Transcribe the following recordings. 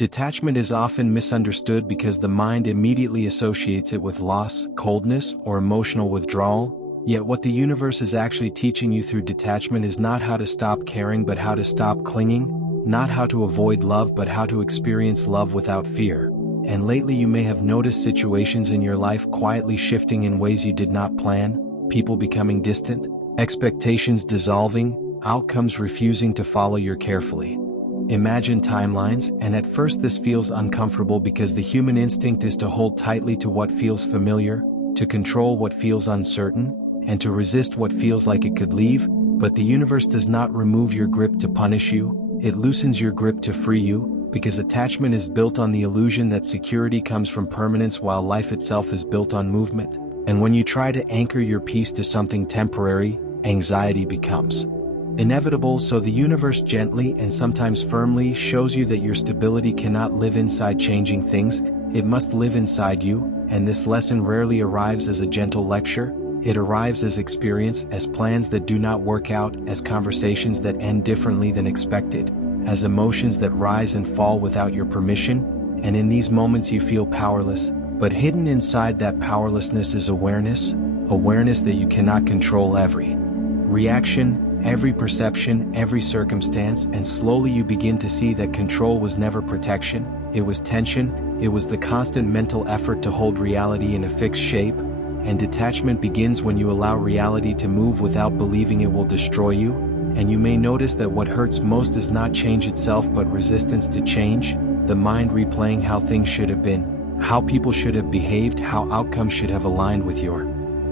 Detachment is often misunderstood because the mind immediately associates it with loss, coldness, or emotional withdrawal, yet what the universe is actually teaching you through detachment is not how to stop caring but how to stop clinging, not how to avoid love but how to experience love without fear. And lately you may have noticed situations in your life quietly shifting in ways you did not plan, people becoming distant, expectations dissolving, outcomes refusing to follow you carefully. Imagine timelines, and at first this feels uncomfortable because the human instinct is to hold tightly to what feels familiar, to control what feels uncertain, and to resist what feels like it could leave, but the universe does not remove your grip to punish you, it loosens your grip to free you, because attachment is built on the illusion that security comes from permanence while life itself is built on movement. And when you try to anchor your peace to something temporary, anxiety becomes inevitable, so the universe gently and sometimes firmly shows you that your stability cannot live inside changing things, it must live inside you, and this lesson rarely arrives as a gentle lecture, it arrives as experience, as plans that do not work out, as conversations that end differently than expected, as emotions that rise and fall without your permission, and in these moments you feel powerless, but hidden inside that powerlessness is awareness that you cannot control every reaction, every perception, every circumstance, and slowly you begin to see that control was never protection, it was tension, it was the constant mental effort to hold reality in a fixed shape, and detachment begins when you allow reality to move without believing it will destroy you, and you may notice that what hurts most is not change itself but resistance to change, the mind replaying how things should have been, how people should have behaved, how outcomes should have aligned with your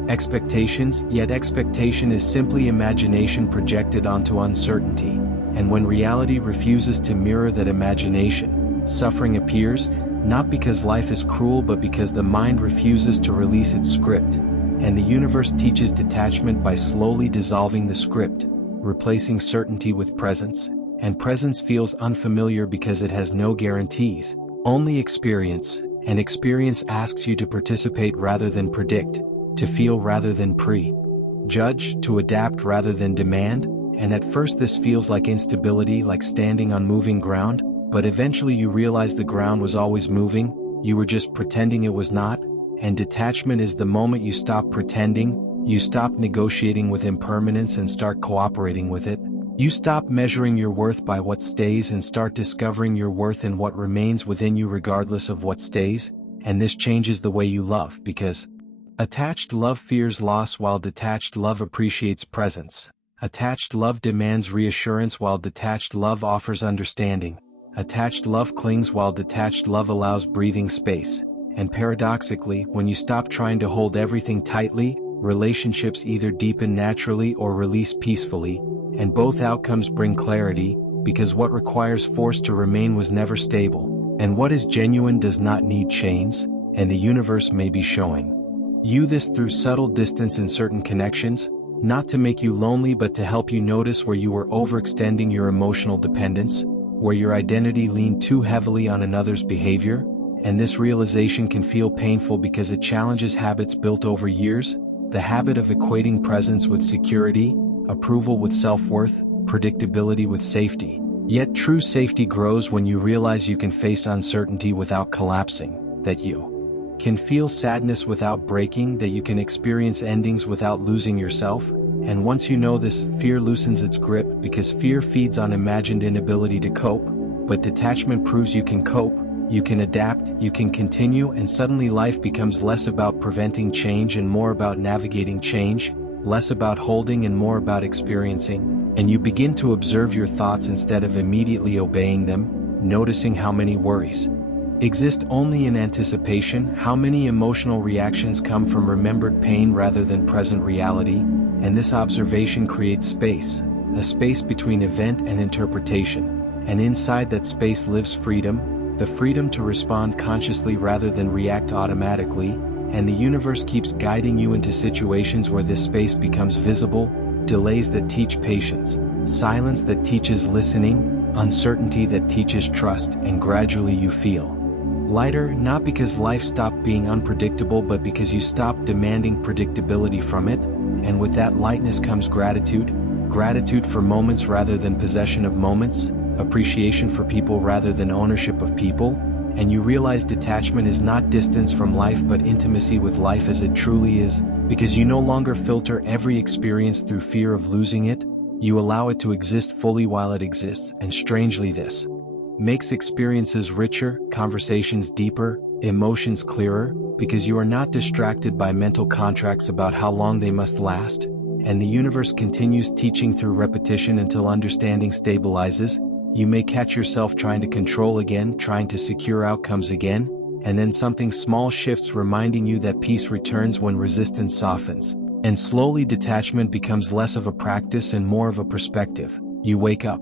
expectations, yet expectation is simply imagination projected onto uncertainty, and when reality refuses to mirror that imagination, suffering appears, not because life is cruel but because the mind refuses to release its script, and the universe teaches detachment by slowly dissolving the script, replacing certainty with presence, and presence feels unfamiliar because it has no guarantees, only experience, and experience asks you to participate rather than predict, to feel rather than judge, to adapt rather than demand, and at first this feels like instability, like standing on moving ground, but eventually you realize the ground was always moving, you were just pretending it was not, and detachment is the moment you stop pretending, you stop negotiating with impermanence and start cooperating with it, you stop measuring your worth by what stays and start discovering your worth in what remains within you regardless of what stays, and this changes the way you love because attached love fears loss while detached love appreciates presence. Attached love demands reassurance while detached love offers understanding. Attached love clings while detached love allows breathing space. And paradoxically, when you stop trying to hold everything tightly, relationships either deepen naturally or release peacefully, and both outcomes bring clarity, because what requires force to remain was never stable, and what is genuine does not need chains, and the universe may be showing you this through subtle distance in certain connections, not to make you lonely but to help you notice where you were overextending your emotional dependence, where your identity leaned too heavily on another's behavior, and this realization can feel painful because it challenges habits built over years, the habit of equating presence with security, approval with self-worth, predictability with safety. Yet true safety grows when you realize you can face uncertainty without collapsing, that you can feel sadness without breaking, that you can experience endings without losing yourself, and once you know this, fear loosens its grip because fear feeds on imagined inability to cope, but detachment proves you can cope, you can adapt, you can continue, and suddenly life becomes less about preventing change and more about navigating change, less about holding and more about experiencing, and you begin to observe your thoughts instead of immediately obeying them, noticing how many worries exist only in anticipation, how many emotional reactions come from remembered pain rather than present reality, and this observation creates space, a space between event and interpretation, and inside that space lives freedom, the freedom to respond consciously rather than react automatically, and the universe keeps guiding you into situations where this space becomes visible, delays that teach patience, silence that teaches listening, uncertainty that teaches trust, and gradually you feel lighter, not because life stopped being unpredictable but because you stopped demanding predictability from it, and with that lightness comes gratitude for moments rather than possession of moments, appreciation for people rather than ownership of people, and you realize detachment is not distance from life but intimacy with life as it truly is, because you no longer filter every experience through fear of losing it, you allow it to exist fully while it exists, and strangely this makes experiences richer, conversations deeper, emotions clearer, because you are not distracted by mental contracts about how long they must last, and the universe continues teaching through repetition until understanding stabilizes. You may catch yourself trying to control again, trying to secure outcomes again, and then something small shifts reminding you that peace returns when resistance softens, and slowly detachment becomes less of a practice and more of a perspective. You wake up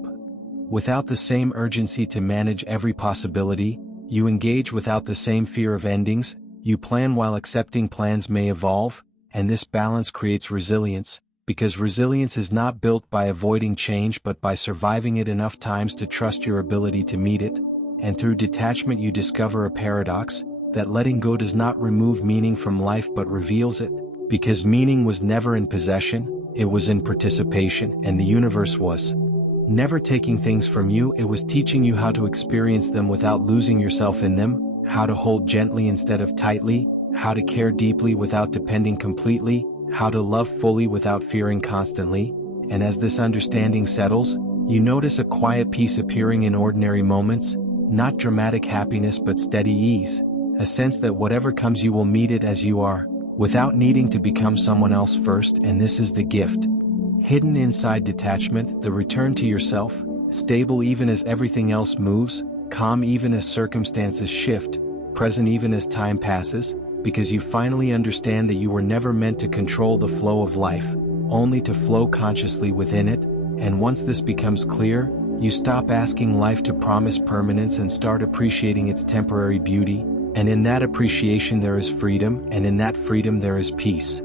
without the same urgency to manage every possibility, you engage without the same fear of endings, you plan while accepting plans may evolve, and this balance creates resilience, because resilience is not built by avoiding change but by surviving it enough times to trust your ability to meet it, and through detachment you discover a paradox, that letting go does not remove meaning from life but reveals it, because meaning was never in possession, it was in participation, and the universe was never taking things from you, it was teaching you how to experience them without losing yourself in them, how to hold gently instead of tightly, how to care deeply without depending completely, how to love fully without fearing constantly, and as this understanding settles, you notice a quiet peace appearing in ordinary moments, not dramatic happiness but steady ease, a sense that whatever comes you will meet it as you are, without needing to become someone else first, and this is the gift hidden inside detachment, the return to yourself, stable even as everything else moves, calm even as circumstances shift, present even as time passes, because you finally understand that you were never meant to control the flow of life, only to flow consciously within it, and once this becomes clear, you stop asking life to promise permanence and start appreciating its temporary beauty, and in that appreciation there is freedom, and in that freedom there is peace.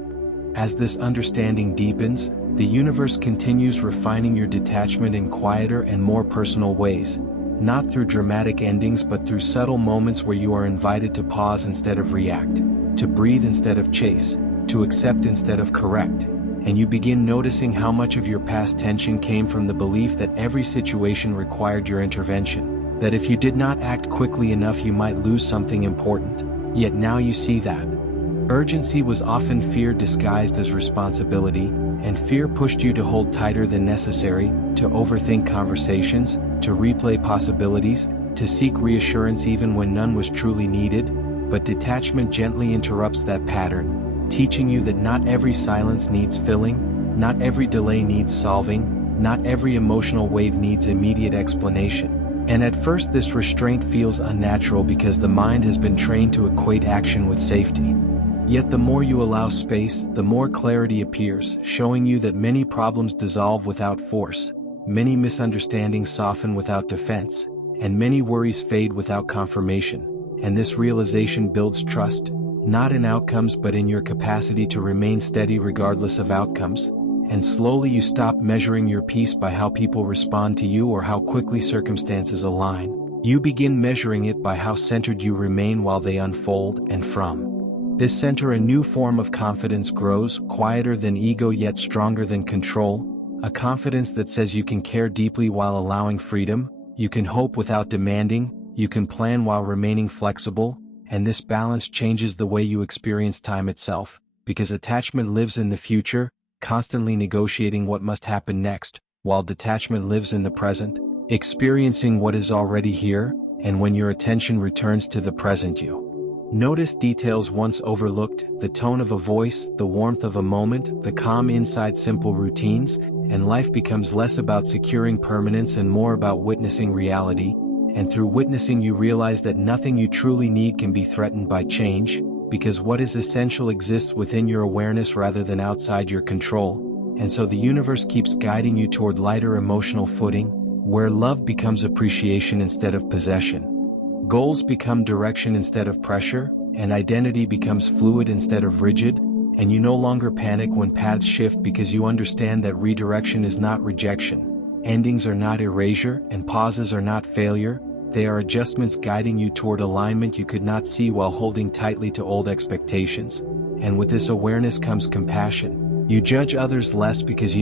As this understanding deepens, the universe continues refining your detachment in quieter and more personal ways, not through dramatic endings but through subtle moments where you are invited to pause instead of react, to breathe instead of chase, to accept instead of correct, and you begin noticing how much of your past tension came from the belief that every situation required your intervention, that if you did not act quickly enough you might lose something important, yet now you see that urgency was often fear disguised as responsibility, and fear pushed you to hold tighter than necessary, to overthink conversations, to replay possibilities, to seek reassurance even when none was truly needed, but detachment gently interrupts that pattern, teaching you that not every silence needs filling, not every delay needs solving, not every emotional wave needs immediate explanation. And at first this restraint feels unnatural because the mind has been trained to equate action with safety. Yet the more you allow space, the more clarity appears, showing you that many problems dissolve without force, many misunderstandings soften without defense, and many worries fade without confirmation, and this realization builds trust, not in outcomes but in your capacity to remain steady regardless of outcomes, and slowly you stop measuring your peace by how people respond to you or how quickly circumstances align. You begin measuring it by how centered you remain while they unfold, and from this center a new form of confidence grows, quieter than ego yet stronger than control, a confidence that says you can care deeply while allowing freedom, you can hope without demanding, you can plan while remaining flexible, and this balance changes the way you experience time itself, because attachment lives in the future, constantly negotiating what must happen next, while detachment lives in the present, experiencing what is already here, and when your attention returns to the present you notice details once overlooked, the tone of a voice, the warmth of a moment, the calm inside simple routines, and life becomes less about securing permanence and more about witnessing reality, and through witnessing you realize that nothing you truly need can be threatened by change, because what is essential exists within your awareness rather than outside your control, and so the universe keeps guiding you toward lighter emotional footing, where love becomes appreciation instead of possession. Goals become direction instead of pressure, and identity becomes fluid instead of rigid, and you no longer panic when paths shift because you understand that redirection is not rejection, endings are not erasure, and pauses are not failure, they are adjustments guiding you toward alignment you could not see while holding tightly to old expectations, and with this awareness comes compassion. You judge others less because you